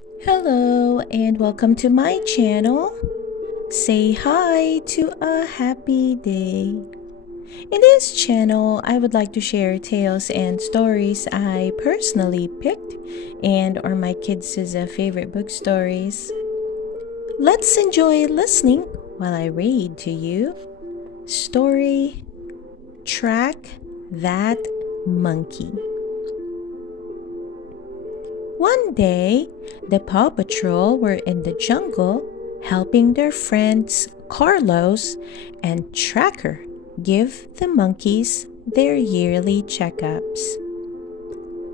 Hello and welcome to my channel. Say hi to a happy day. In this channel, I would like to share tales and stories I personally picked and or my kids' favorite book stories. Let's enjoy listening while I read to you. Story Track That Monkey. One day, the Paw Patrol were in the jungle helping their friends Carlos and Tracker give the monkeys their yearly checkups.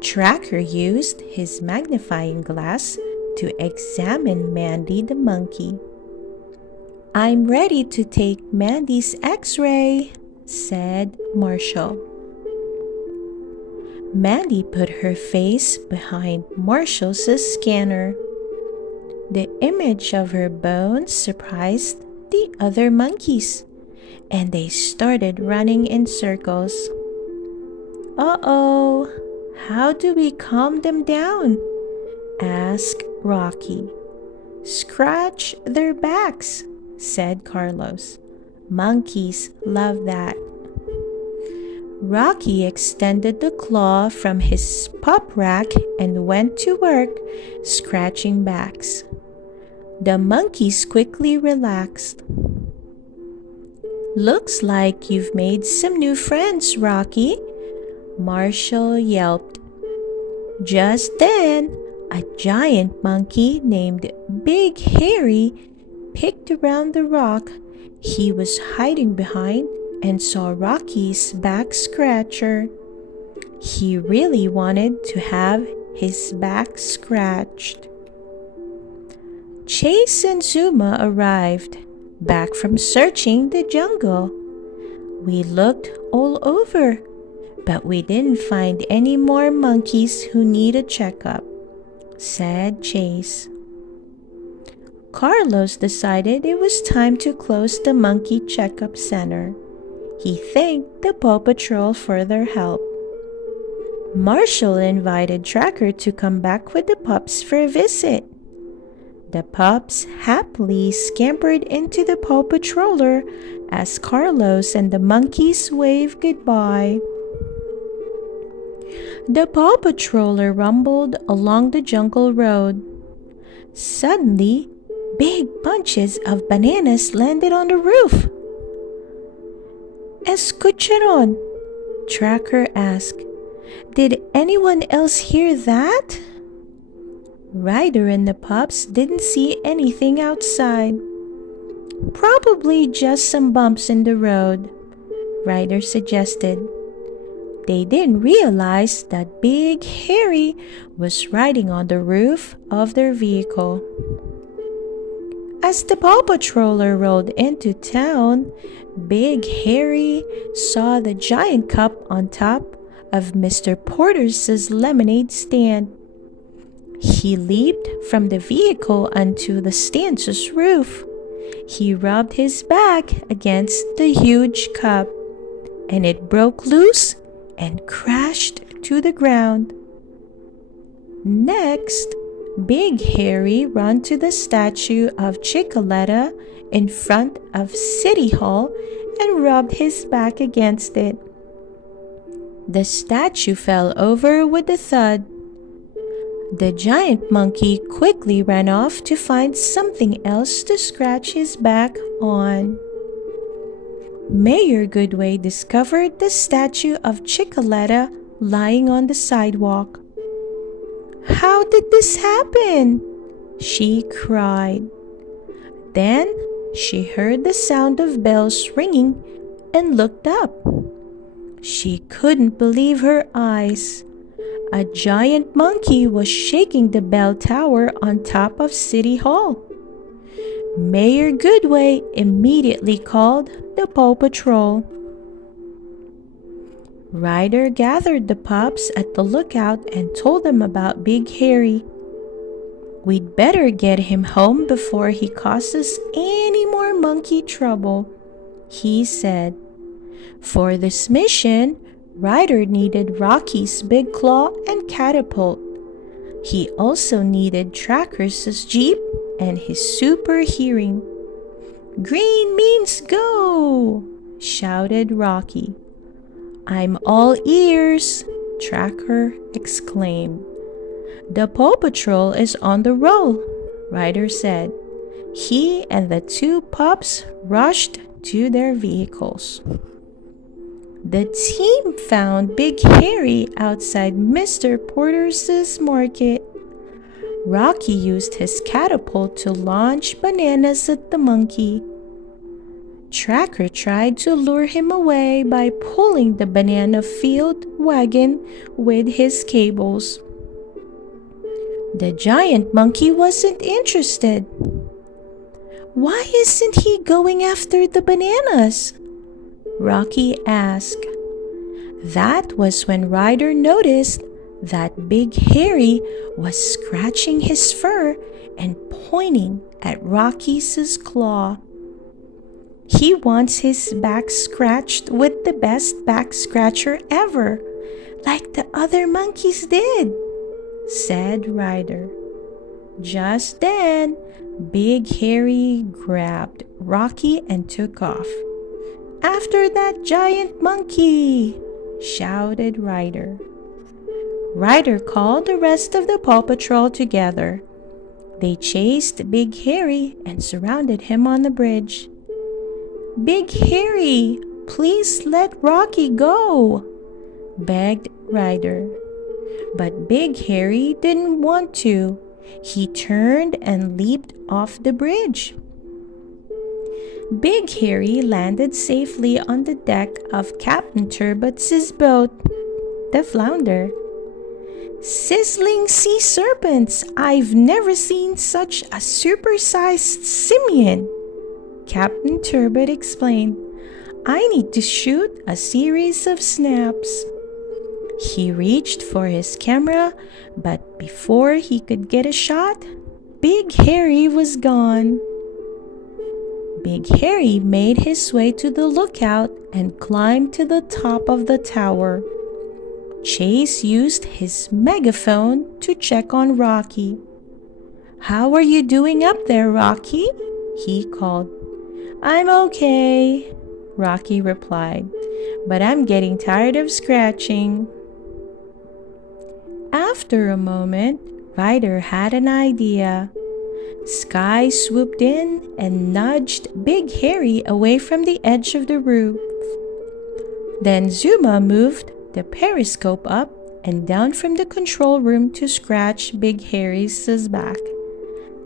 Tracker used his magnifying glass to examine Mandy the monkey. "I'm ready to take Mandy's x-ray," said Marshall. Mandy put her face behind Marshall's scanner. The image of her bones surprised the other monkeys, and they started running in circles. "Uh-oh, how do we calm them down?" asked Rocky. "Scratch their backs," said Carlos. "Monkeys love that." Rocky extended the claw from his pup rack and went to work, scratching backs. The monkeys quickly relaxed. "Looks like you've made some new friends, Rocky," Marshall yelped. Just then, a giant monkey named Big Hairy peeked around the rock he was hiding behind and saw Rocky's back scratcher. He really wanted to have his back scratched. Chase and Zuma arrived, back from searching the jungle. "We looked all over, but we didn't find any more monkeys who need a checkup," said Chase. Carlos decided it was time to close the monkey checkup center. He thanked the Paw Patrol for their help. Marshall invited Tracker to come back with the pups for a visit. The pups happily scampered into the Paw Patroller as Carlos and the monkeys waved goodbye. The Paw Patroller rumbled along the jungle road. Suddenly, big bunches of bananas landed on the roof. "Escucharon?" Tracker asked. "Did anyone else hear that?" Ryder and the pups didn't see anything outside. "Probably just some bumps in the road," Ryder suggested. They didn't realize that Big Harry was riding on the roof of their vehicle. As the Paw Patroller rolled into town, Big Harry saw the giant cup on top of Mr. Porter's lemonade stand. He leaped from the vehicle onto the stand's roof. He rubbed his back against the huge cup, and it broke loose and crashed to the ground. Next, Big Harry ran to the statue of Chicoletta in front of City Hall and rubbed his back against it. The statue fell over with a thud. The giant monkey quickly ran off to find something else to scratch his back on. Mayor Goodway discovered the statue of Chicoletta lying on the sidewalk. "How did this happen?" she cried. Then she heard the sound of bells ringing and looked up. She couldn't believe her eyes. A giant monkey was shaking the bell tower on top of City Hall. Mayor Goodway immediately called the Paw Patrol. Ryder gathered the pups at the lookout and told them about Big Harry. "We'd better get him home before he causes any more monkey trouble," he said. For this mission, Ryder needed Rocky's big claw and catapult. He also needed Tracker's jeep and his super hearing. "Green means go!" shouted Rocky. "I'm all ears!" Tracker exclaimed. "The Paw Patrol is on the roll," Ryder said. He and the two pups rushed to their vehicles. The team found Big Harry outside Mr. Porter's market. Rocky used his catapult to launch bananas at the monkey. Tracker tried to lure him away by pulling the banana field wagon with his cables. The giant monkey wasn't interested. "Why isn't he going after the bananas?" Rocky asked. That was when Ryder noticed that Big Harry was scratching his fur and pointing at Rocky's claw. "He wants his back scratched with the best back scratcher ever, like the other monkeys did," said Ryder. Just then, Big Harry grabbed Rocky and took off. "After that giant monkey!" shouted Ryder. Ryder called the rest of the Paw Patrol together. They chased Big Harry and surrounded him on the bridge. "Big Harry, please let Rocky go," begged Ryder. But Big Harry didn't want to. He turned and leaped off the bridge. Big Harry landed safely on the deck of Captain Turbot's boat, the Flounder. "Sizzling sea serpents! I've never seen such a supersized simian," Captain Turbot explained. "I need to shoot a series of snaps." He reached for his camera, but before he could get a shot, Big Harry was gone. Big Harry made his way to the lookout and climbed to the top of the tower. Chase used his megaphone to check on Rocky. "How are you doing up there, Rocky?" he called. "I'm okay," Rocky replied, "but I'm getting tired of scratching." After a moment, Ryder had an idea. Skye swooped in and nudged Big Harry away from the edge of the roof. Then Zuma moved the periscope up and down from the control room to scratch Big Harry's back.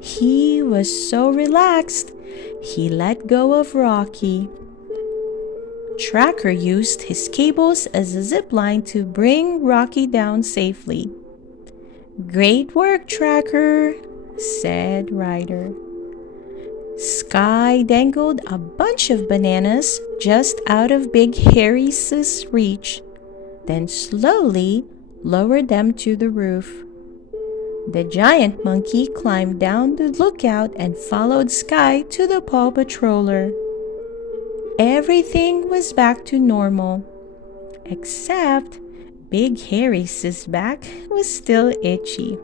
He was so relaxed, he let go of Rocky. Tracker used his cables as a zip line to bring Rocky down safely. "Great work, Tracker," said Ryder. Skye dangled a bunch of bananas just out of Big Harry's reach, then slowly lowered them to the roof. The giant monkey climbed down the lookout and followed Skye to the Paw Patroller. Everything was back to normal, except Big Harry's back was still itchy.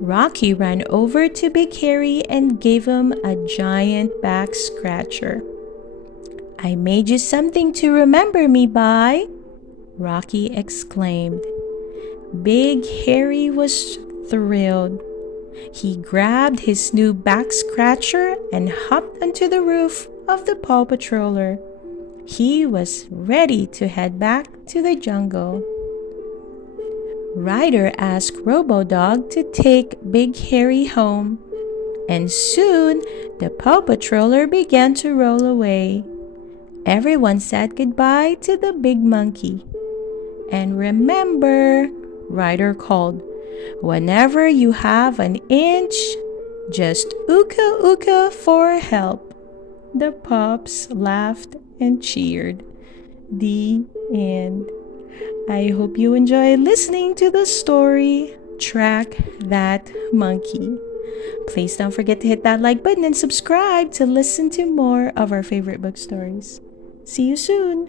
Rocky ran over to Big Harry and gave him a giant back scratcher. "I made you something to remember me by," Rocky exclaimed. Big Harry was thrilled. He grabbed his new back scratcher and hopped onto the roof of the Paw Patroller. He was ready to head back to the jungle. Ryder asked Robo-Dog to take Big Harry home, and soon the Paw Patroller began to roll away. Everyone said goodbye to the big monkey. "And remember," Ryder called, "whenever you have an inch, just ooka ooka for help." The pups laughed and cheered. The end. I hope you enjoyed listening to the story, Track That Monkey. Please don't forget to hit that like button and subscribe to listen to more of our favorite book stories. See you soon!